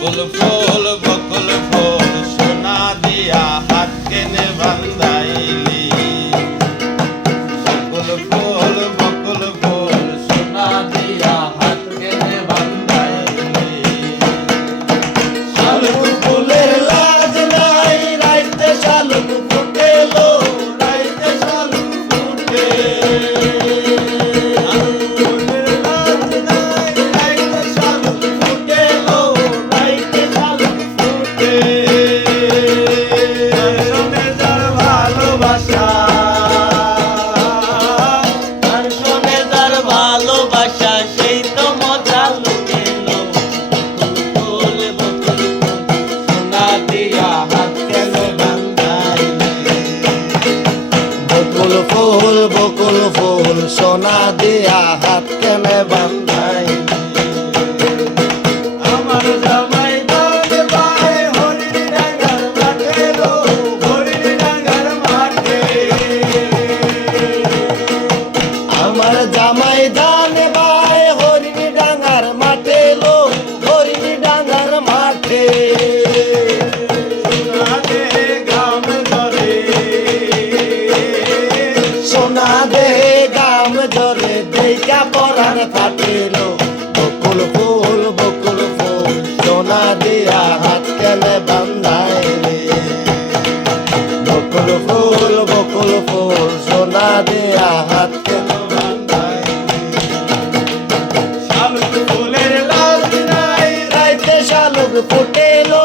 বকুল ফুল সোনা দিয়া হাত কেনে বান্ধাইলি। বকুল ফুল সোনা দিয়া হাত কেনে বান্ধাইলি। শালুক ফুলের লাজ নাই, রাইতে শালুক ফুটেলো, রাইতে শালুক ফুটে। ফুলের লাজ নাই, রাইতে শালুক ফুটেলো, রাইতে শালুক ফুটে। দর্শনে যার ভালোবাসা, দর্শনে যার ভালোবাসা, সেই তো মজা লুটেলো। বকুল ফুল সোনা দিয়া হাত কেনে বান্ধাইলি। বকুল ফুল সোনা দিয়া হাত কেনে বান্ধাইলি। আমার জামাই দান বাই হরিণ ডাঙ্গার মাঠে লো, হরিণ ডাঙ্গার মাঠে। আমার জামাই ধান বাই হরিণ ডাঙ্গার মাঠে লো, হরিণ ডাঙ্গার মাঠে। সোনা দে গাম জরে দেখা পরাণ ফাটিলো। বকুল ফুল সোনা দিয়া হাত কেনে বান্ধাইলি। বকুল ফুল সোনা দিয়া হাত কেনে বান্ধাইলি। শালুক ফুলের লাজ নাই, রাইতে শালুক ফুটেলো,